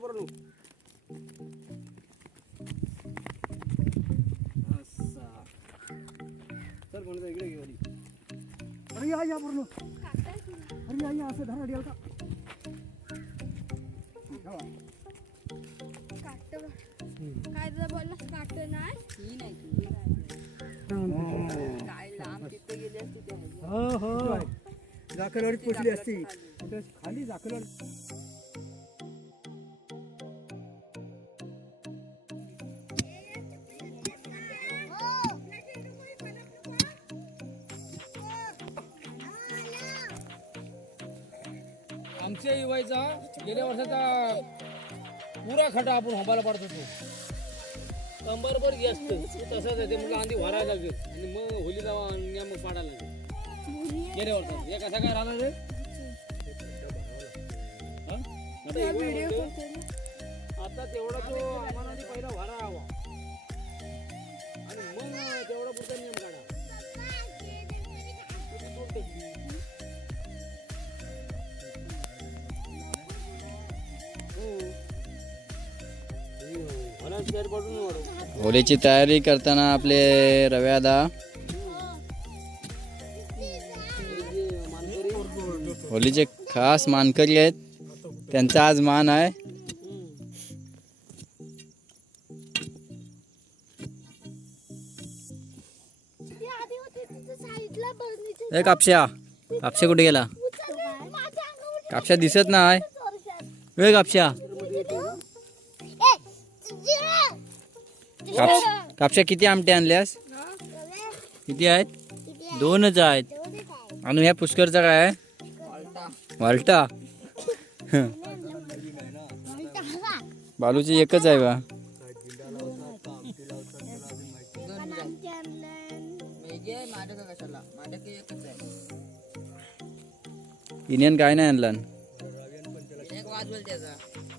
बरोबर चल कोणतं इकडे घेऊ आधी. अरे या बरोबर अरे या असं धरा अडियाल का काय तुला बोलला काट नाही ही नाही काय लांब तिथे गेली असती ते हो हो जाकलवाडीत पोचली असती खाली जाकलवाडी. आमच्या युवाचा गेल्या वर्षाचा पुरा खटा आपण हंबाला पाडत होतो. कंबरभर जास्त तसाच आहे ते मग आधी भरायला लागेल आणि मग होलीला मग पाडायला लागेल. गेल्या वर्षात हे कसा काय राहिला रे आता तेवढा तो आम्हाला पहिला भरा हवा आणि मग तेवढा पुढचा नियम काढा. होलीची तयारी करताना आपले रव्यादा होलीचे खास मानकरी आहेत. त्यांचा आज मान आहे. ए कापशा कापशा कुठे गेला? कापशा दिसत नाही. वे कापशा कापशा किती आमटे आणल्यास? किती आहेत? 2च आहेत. आणि ह्या पुष्करचा काय आहे? वालटा. बालूची एकच आहे बा. इंडियन काय नाही आणला?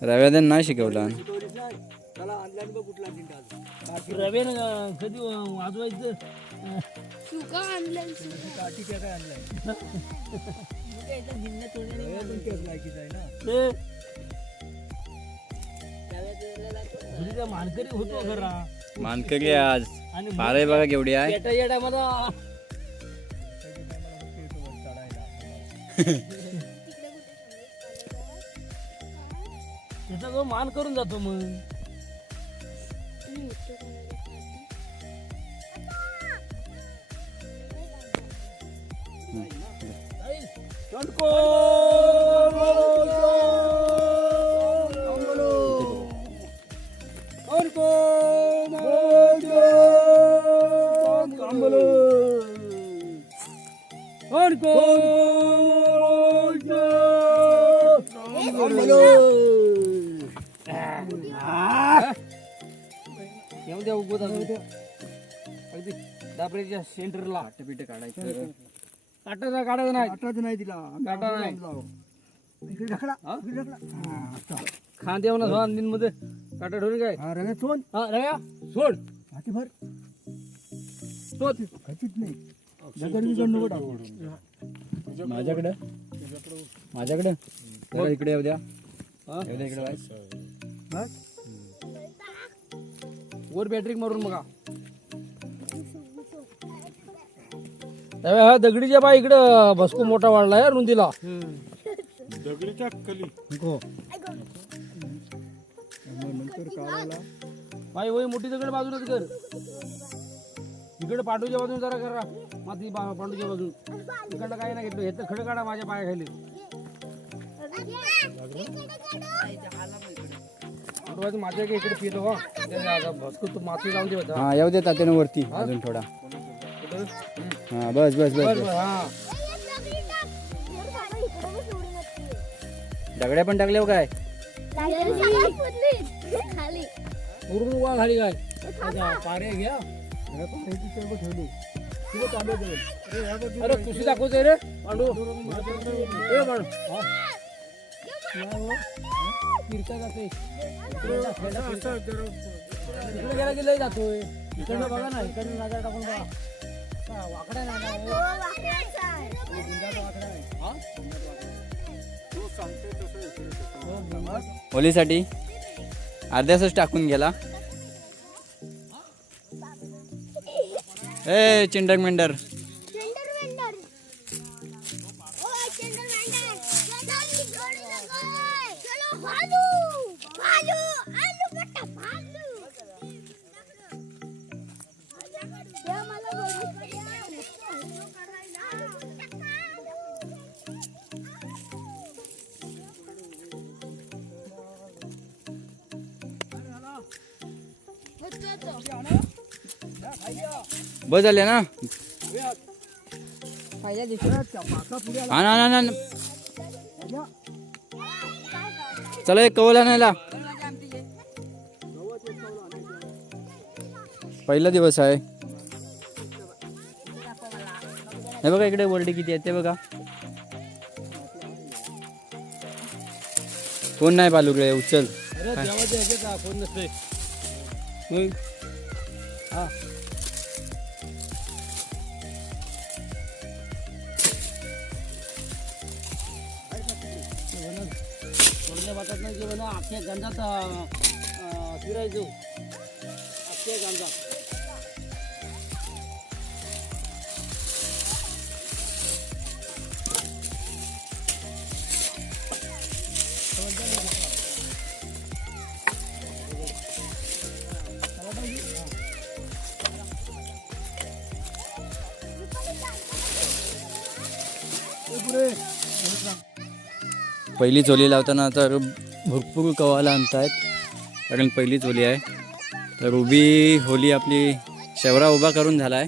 रव्यादन नाही शिकवला. रव्यानं कधी वाजवायचं सुका आणलं काठी काय आणलाय मानकरी होतो खरा. मानकरी आज पारे बघा केवढी आहे. येडा मला त्याचा जो मान करून जातो मग. अगदी दाबरेच्या सेंटरला पीठ काढायचं. काढायचं नाही तिला काटा नाही. इकडे ढकला इकडे ढकला. खांद्यावर ना मध्ये काटा ठेवून काय हा रव्या सोड. हा रव्या सोड हाती भर सोड खचित नाही. नको टाकू. माझ्याकडे इकडे येऊ द्या. इकडे बस वर बॅटरी मारून बघा. हा दगडीच्या बाई इकडं भस्को मोठा वाढलाय रुंदीला. दगडीच्या खाली नको नंतर काढायला बाई वय मोठी दगड बाजूनच कर. इकडे पांडूच्या बाजून जरा करा माती पांडूच्या बाजून. इकडं काही नाही घेतलं. हे तर खडं काढा माझ्या पायाखाली. माझ्या इकडे पितो भस्को तू माती लावून दे. हा येऊ दे तात्यानं वरती अजून थोडा. हा बस बस बस. हा दगड्या पण टाकल्या काय? उरून वा खाली काय पारे घ्या. अरे खुशी दाखवते रे पांडू. फिरता जाते इकडे गेला की लय जातोय. इकडनं बघा ना इकडनं नजर टाकून बघा. वाकडा नाही ना. होलीसाठी अर्ध्यासच टाकून गेला. ए चिंडक मेंढर बस झाले ना. हा ना ना ना चला एक कवल आणायला. पहिला दिवस आहे. हे बघा इकडे वरडी किती आहे ते बघा. कोण नाही पालुकडे उचल. कोण नसते. हा वाटत नाही की म्हणा अख्ख्या गंजात फिरायचो. अख्ख्या गंजात पहिली चोली लावताना तर भरपूर कवाला आणतायत कारण पहिली चोली आहे. तर उभी होली आपली शेवरा उभा करून झाला आहे.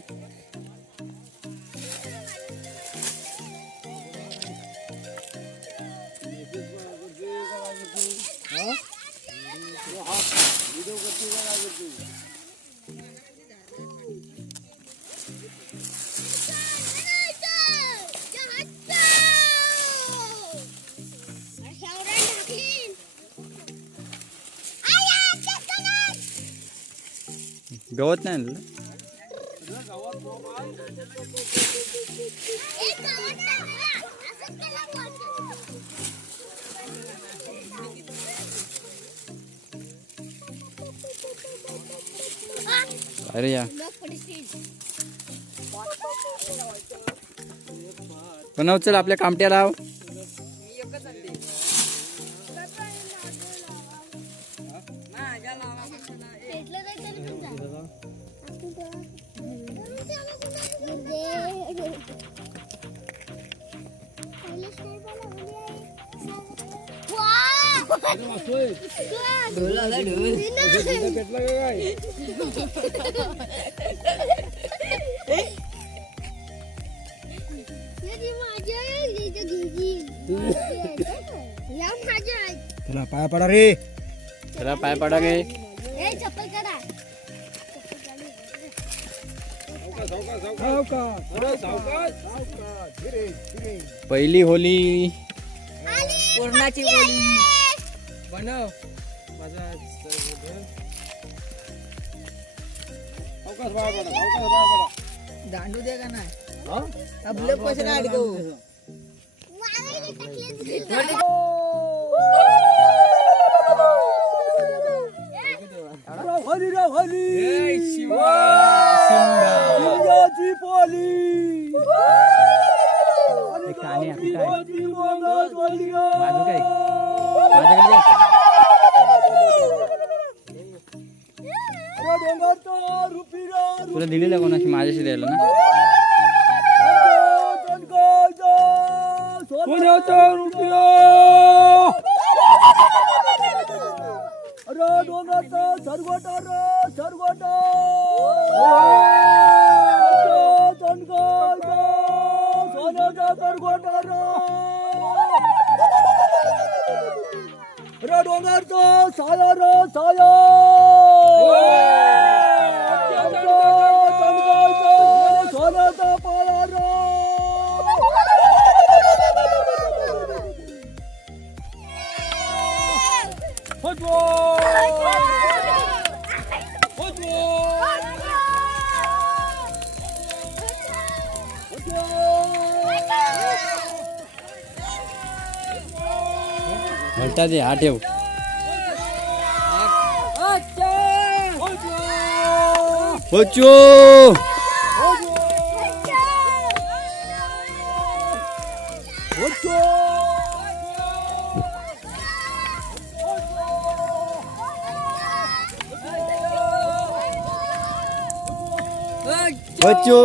गवत नाही आणलं. अरे या बनव चल आपल्या कामट्या लाव. तुला पाय पडा रे. चला पाय पडा गे. पहिली होली पूर्णाची होली बनव दांडू दे का नाही आपले पैसे नाही अडकवू. हरी रे हरी शिवाजी पोली तुला दिलेलं कोणाशी माझ्याशी द्यायला ना. डोंगरचा साया रे साया सोन्याचा पाया रे घरटा दे हा ठेव बच्चो बच्चो